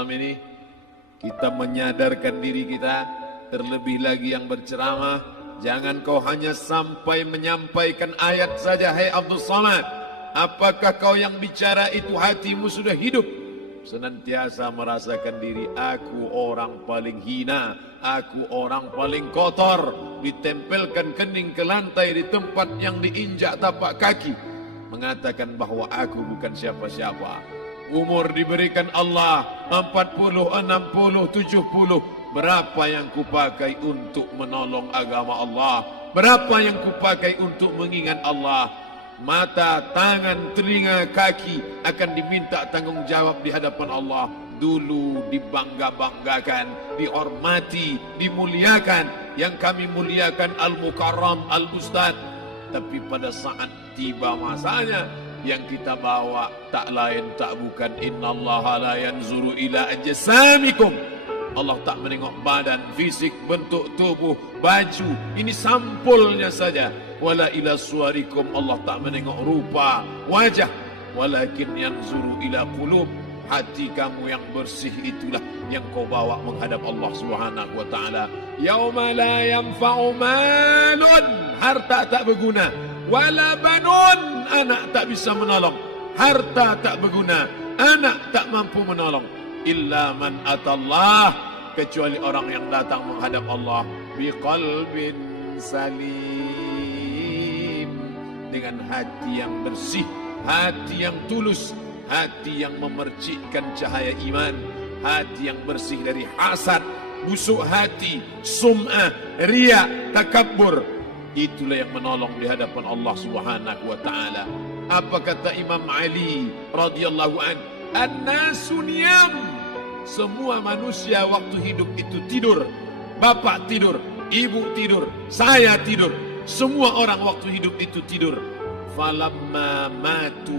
malam ini kita menyadarkan diri kita, terlebih lagi yang berceramah, jangan kau hanya sampai menyampaikan ayat saja. Hai Abdul Somad, apakah kau yang bicara itu hatimu sudah hidup? Senantiasa merasakan diri, aku orang paling hina, aku orang paling kotor, ditempelkan kening ke lantai di tempat yang diinjak tapak kaki, mengatakan bahwa aku bukan siapa-siapa. Umur diberikan Allah 40, 60, 70. Berapa yang kupakai untuk menolong agama Allah? Berapa yang kupakai untuk mengingat Allah? Mata, tangan, telinga, kaki akan diminta tanggung jawab di hadapan Allah. Dulu dibangga-banggakan, dihormati, dimuliakan. Yang kami muliakan Al-Mukarram, Al-Ustaz. Tapi pada saat tiba masanya, yang kita bawa tak lain tak bukan innallaha la yanzuru ila ajsamikum. Allah tak menengok badan, fisik, bentuk tubuh, baju. Ini sampulnya saja. Wala ila suwarikum. Allah tak menengok rupa, wajah. Walakin yanzuru ila qulub. Hati kamu yang bersih itulah yang kau bawa menghadap Allah Subhanahu wa taala. Yauma la yanfa'u malun, harta tak berguna. Wala banun, anak tak bisa menolong. Harta tak berguna, anak tak mampu menolong. Illa man atallah, kecuali orang yang datang menghadap Allah biqalbin salim, dengan hati yang bersih, hati yang tulus, hati yang memercikkan cahaya iman, hati yang bersih dari hasad, busuk hati, sum'ah, riya, takabbur. Itulah yang menolong di hadapan Allah Subhanahu wa taala. Apa kata Imam Ali radhiyallahu an? An-nasu niyam. Semua manusia waktu hidup itu tidur. Bapak tidur, ibu tidur, saya tidur. Semua orang waktu hidup itu tidur. Falamma matu,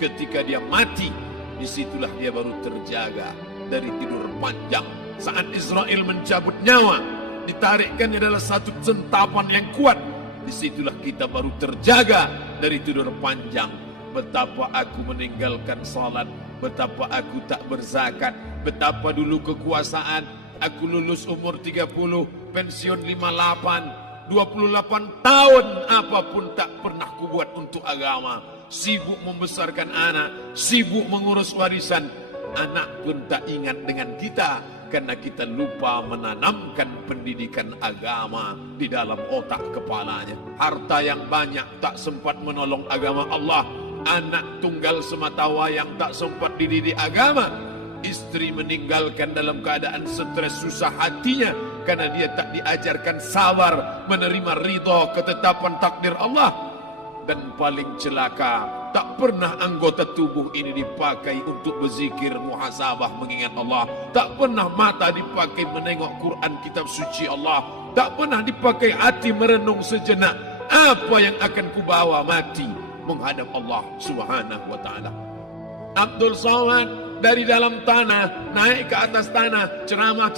ketika dia mati, disitulah dia baru terjaga dari tidur panjang. Saat Israel mencabut nyawa, ditarikkan adalah satu centapan yang kuat. Disitulah kita baru terjaga dari tidur panjang. Betapa aku meninggalkan salat, betapa aku tak berzakat, betapa dulu kekuasaan. Aku lulus umur 30, pensiun 58, 28 tahun apapun tak pernah kubuat untuk agama. Sibuk membesarkan anak, sibuk mengurus warisan. Anak pun tak ingat dengan kita, karena kita lupa menanamkan pendidikan agama di dalam otak kepalanya. Harta yang banyak tak sempat menolong agama Allah. Anak tunggal semata wayang tak sempat dididik agama. Istri meninggalkan dalam keadaan stres susah hatinya, karena dia tak diajarkan sabar menerima ridha ketetapan takdir Allah. Dan paling celaka, tak pernah anggota tubuh ini dipakai untuk berzikir, muhasabah, mengingat Allah. Tak pernah mata dipakai menengok Quran, kitab suci Allah. Tak pernah dipakai hati merenung sejenak. Apa yang akan kubawa mati menghadap Allah Subhanahu wa ta'ala. Abdul Somad dari dalam tanah naik ke atas tanah, ceramah,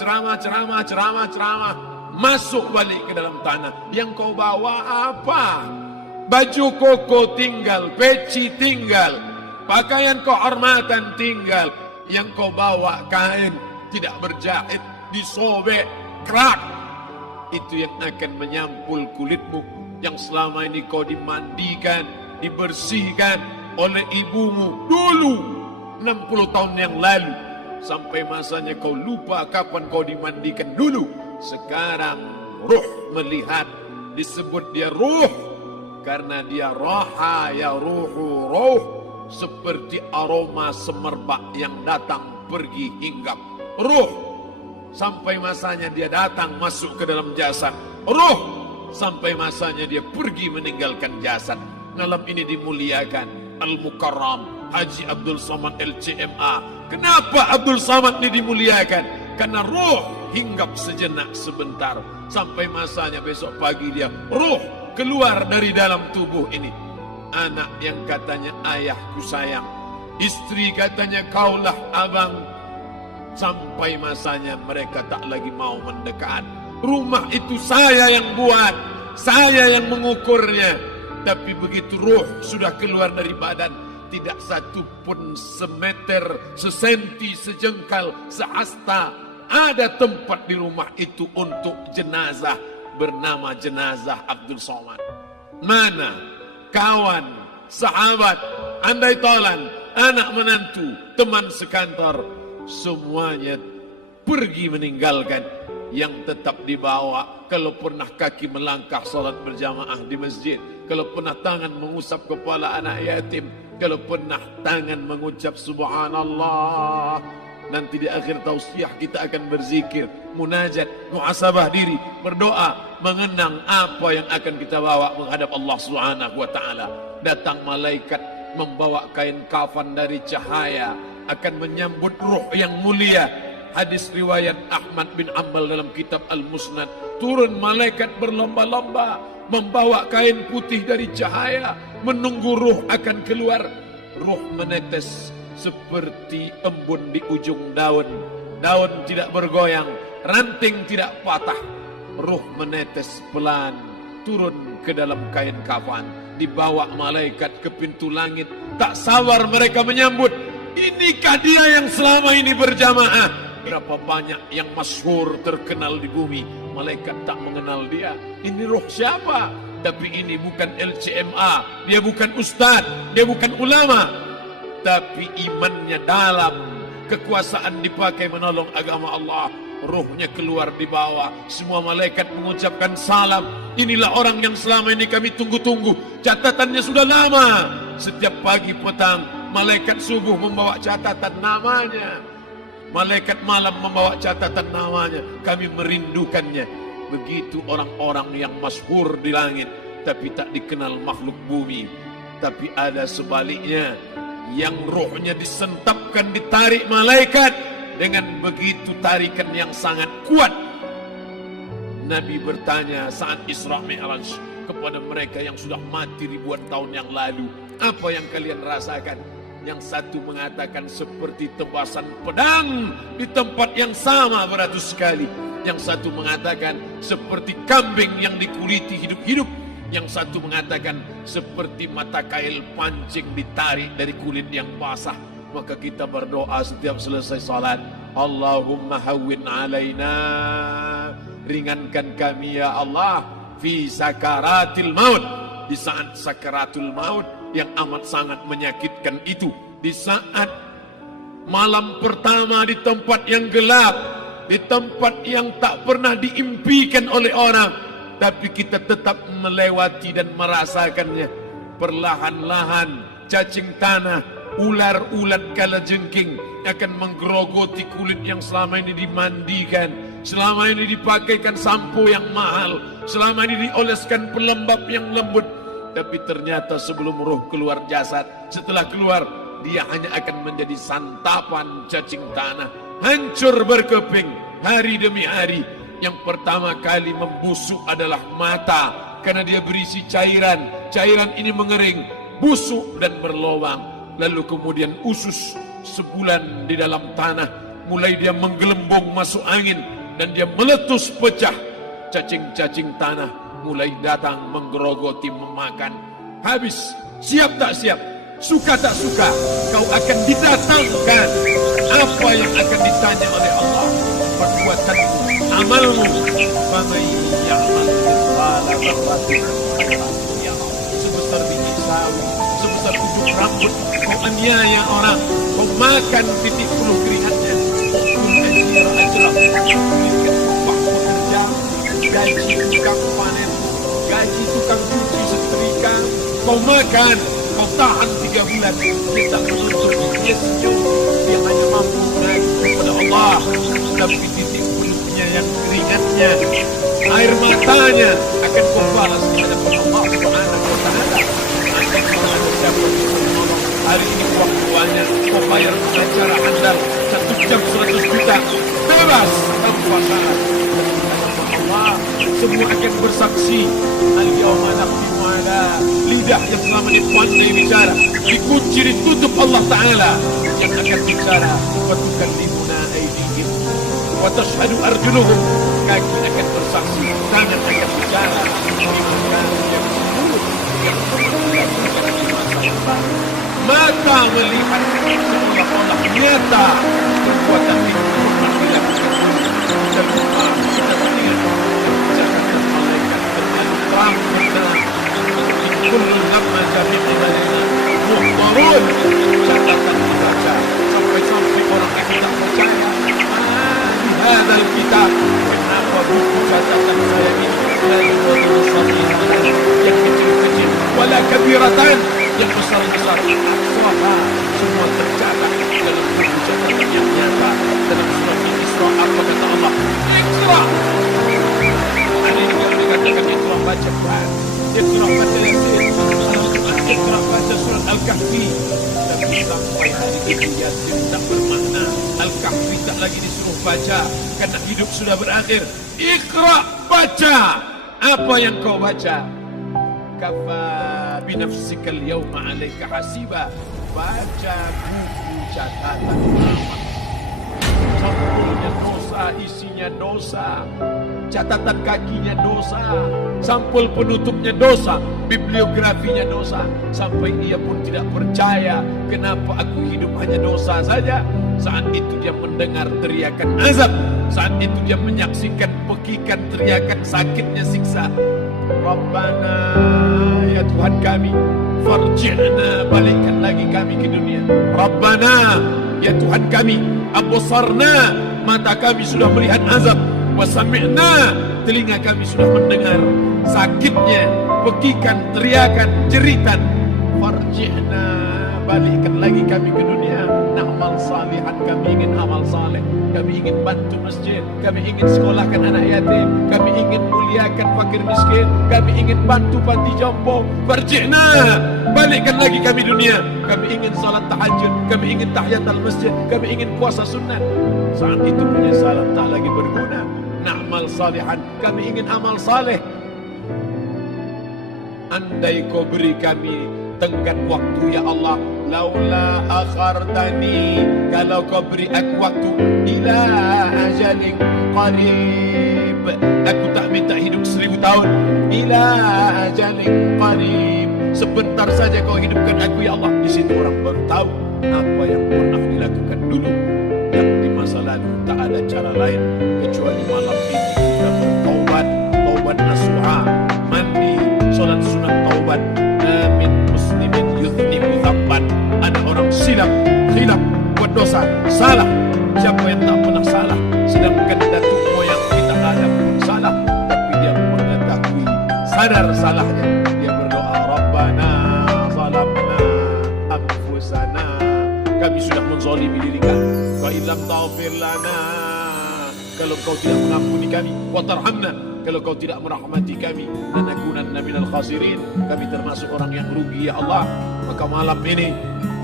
masuk balik ke dalam tanah. Yang kau bawa apa? Baju koko tinggal, peci tinggal, pakaian kehormatan tinggal. Yang kau bawa kain tidak berjahit, disobek, kerak. Itu yang akan menyampul kulitmu, yang selama ini kau dimandikan, dibersihkan oleh ibumu dulu 60 tahun yang lalu. Sampai masanya kau lupa kapan kau dimandikan dulu. Sekarang ruh melihat, disebut dia ruh karena dia raha ya ruhu ruh, seperti aroma semerbak yang datang pergi hinggap. Ruh sampai masanya dia datang masuk ke dalam jasad. Ruh sampai masanya dia pergi meninggalkan jasad. Malam ini dimuliakan Al-Mukarram Haji Abdul Somad LCMA. Kenapa Abdul Somad ini dimuliakan? Karena ruh hinggap sejenak sebentar, sampai masanya besok pagi dia ruh keluar dari dalam tubuh ini. Anak yang katanya ayahku sayang, istri katanya kaulah abang, sampai masanya mereka tak lagi mau mendekat. Rumah itu saya yang buat, saya yang mengukurnya. Tapi begitu ruh sudah keluar dari badan, tidak satu pun semeter, sesenti, sejengkal, sehasta ada tempat di rumah itu untuk jenazah bernama jenazah Abdul Somad. Mana kawan, sahabat, andai tolan, anak menantu, teman sekantor, semuanya pergi meninggalkan. Yang tetap dibawa, kalau pernah kaki melangkah salat berjamaah di masjid, kalau pernah tangan mengusap kepala anak yatim, kalau pernah tangan mengucap subhanallah. Nanti di akhir tausiah kita akan berzikir, munajat, muhasabah diri, berdoa, mengenang apa yang akan kita bawa menghadap Allah Subhanahu wa taala. Datang malaikat membawa kain kafan dari cahaya, akan menyambut ruh yang mulia. Hadis riwayat Ahmad bin Ambal dalam kitab Al-Musnad, turun malaikat berlomba-lomba membawa kain putih dari cahaya, menunggu ruh akan keluar. Ruh menetes seperti embun di ujung daun. Daun tidak bergoyang, ranting tidak patah. Ruh menetes pelan turun ke dalam kain kafan, dibawa malaikat ke pintu langit. Tak sabar mereka menyambut, inikah dia yang selama ini berjamaah? Berapa banyak yang masyhur terkenal di bumi, malaikat tak mengenal dia. Ini ruh siapa? Tapi ini bukan LCMA, dia bukan ustaz, dia bukan ulama, tapi imannya dalam, kekuasaan dipakai menolong agama Allah. Ruhnya keluar di bawah, semua malaikat mengucapkan salam. Inilah orang yang selama ini kami tunggu-tunggu, catatannya sudah lama. Setiap pagi petang malaikat subuh membawa catatan namanya, malaikat malam membawa catatan namanya. Kami merindukannya. Begitu orang-orang yang masyhur di langit tapi tak dikenal makhluk bumi. Tapi ada sebaliknya, yang rohnya disentapkan, ditarik malaikat dengan begitu tarikan yang sangat kuat. Nabi bertanya saat Isra Mi'raj kepada mereka yang sudah mati ribuan tahun yang lalu, apa yang kalian rasakan? Yang satu mengatakan seperti tebasan pedang di tempat yang sama beratus kali. Yang satu mengatakan seperti kambing yang dikuliti hidup-hidup. Yang satu mengatakan seperti mata kail pancing ditarik dari kulit yang basah. Maka kita berdoa setiap selesai salat, Allahumma hawwin alaina, ringankan kami ya Allah, fi sakaratil maut, di saat sakaratul maut yang amat sangat menyakitkan itu, di saat malam pertama di tempat yang gelap, di tempat yang tak pernah diimpikan oleh orang, tapi kita tetap melewati dan merasakannya. Perlahan-lahan cacing tanah, ular-ulat kalajengking akan menggerogoti kulit yang selama ini dimandikan, selama ini dipakaikan sampo yang mahal, selama ini dioleskan pelembab yang lembut. Tapi ternyata sebelum roh keluar jasad, setelah keluar, dia hanya akan menjadi santapan cacing tanah, hancur berkeping hari demi hari. Yang pertama kali membusuk adalah mata, karena dia berisi cairan. Cairan ini mengering, busuk dan berlubang. Lalu kemudian usus sebulan di dalam tanah, mulai dia menggelembung masuk angin dan dia meletus pecah. Cacing-cacing tanah mulai datang menggerogoti, memakan. Habis, siap tak siap, suka tak suka, kau akan didatangkan. Apa yang akan ditanya oleh Allah? Perbuatanmu, amalmu. Faman ya'mal mithqala dzarratin sebesar biji sawi, sebesar ujung rambut, kau aniaya orang, kau makan titik puluh keringatnya, kau ajir ajrah, berikan upah pekerja, gaji tukang panen, gaji tukang cuci setrika, kau makan, kau tahan 3 bulan, dia tak menutup, dia senyum, dia hanya mampu mengadu kepada Allah. Tapi titik puluhnya yang keringatnya, air matanya akan kau balas kepada Allah Subhanahu wa taala. Anda ada siapa yang menolong hari ini, waktunya kau bayar pengacara handal 1 jam 100 juta, bebas tanpa syarat. Allah semua akan bersaksi. Al-yawma nakhtimu ala, lidah yang selama ini pandai bicara dikunci, ditutup Allah Ta'ala yang akan bicara. Wa tukallimuna aydihim wa tashhadu arjuluhum, kaki akan bersaksi, tangan akan bicara. Yang 10 yang di masa depan Mata melihat seolah-olah nyata perbuatan itu dilakukan. Kita lupa, kita melihat jangan malaikat terang benar. Kullu lamma jami'i dalina muhtarun. Catatan dibaca sampai orang yang tidak percaya. Hadal kitab, kenapa buku catatan saya ini yang kecil-kecil wala kabiratan, yang besar-besar, aksaha, semua tercatat dalam buku catatan yang nyata. Dalam surat Al-Isra apa kata Allah? Iqra. Ada yang dikatakan Iqra baca Quran, Iqra baca Yasin, Iqra baca surat Al-Kahfi. Tapi sampai hari ini Yasin tak bermakna, Al-Kahfi tak lagi disuruh baca karena hidup sudah berakhir. Iqra, baca. Apa yang kau baca? Kafa binafsika al-yawma 'alaika hasiba. Baca buku catatan amal. Sampulnya dosa, isinya dosa. Catatan kakinya dosa. Sampul penutupnya dosa. Bibliografinya dosa. Sampai ia pun tidak percaya. Kenapa aku hidup hanya dosa saja? Saat itu dia mendengar teriakan azab. Saat itu dia menyaksikan pekikan teriakan sakitnya siksa. Rabbana, ya Tuhan kami, farji'na, balikkan lagi kami ke dunia. Rabbana, ya Tuhan kami, absarna, mata kami sudah melihat azab. Wasami'na, telinga kami sudah mendengar sakitnya pekikan teriakan jeritan. Farji'na, balikkan lagi kami ke dunia. Na'mal salihan, kami ingin amal saleh. Kami ingin bantu masjid, kami ingin sekolahkan anak yatim, kami ingin muliakan fakir miskin, kami ingin bantu panti jompo. Farji'na, balikkan lagi kami dunia. Kami ingin salat tahajud, kami ingin tahiyatul masjid, kami ingin puasa sunnah. Saat itu penyesalan tak lagi berguna. Na'mal salihan, kami ingin amal saleh. Andai kau beri kami tenggat waktu ya Allah, laula akhartani, kalau kau beri aku waktu, ila ajalin qarib, aku tak minta hidup 1000 tahun, ila ajalin qarib, sebentar saja kau hidupkan aku ya Allah. Di situ orang baru tahu apa yang pernah dilakukan dulu, yang di masa lalu tak ada cara lain kecuali malam ini kita bertaubat, taubat nasuha, mandi, solat sunat taubat. Amin muslimin yudhnibu dhamban. Ada orang silap, khilaf, buat dosa, salah. Siapa yang tak pernah salah? Sedangkan datuk moyang kita ada pun salah, tapi dia mengetahui, sadar salahnya. Dia berdoa, Rabbana zalamna anfusana, kami sudah menzalimi diri kami. Wa illam taghfir lana, kalau kau tidak mengampuni kami, wa tarhamna, kalau kau tidak merahmati kami, lanakunanna minal khasirin, kami termasuk orang yang rugi ya Allah. Maka malam ini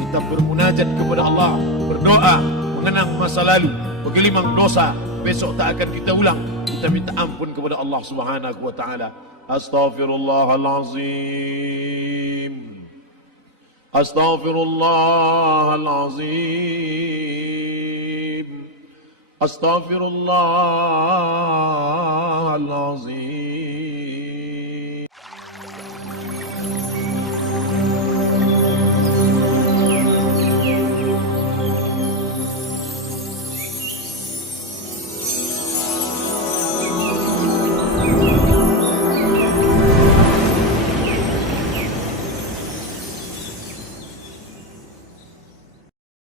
kita bermunajat kepada Allah, berdoa, mengenang masa lalu, bergelimang dosa, besok tak akan kita ulang. Kita minta ampun kepada Allah Subhanahu wa taala. Astaghfirullahalazim. Astaghfirullahalazim. Astaghfirullahalazim.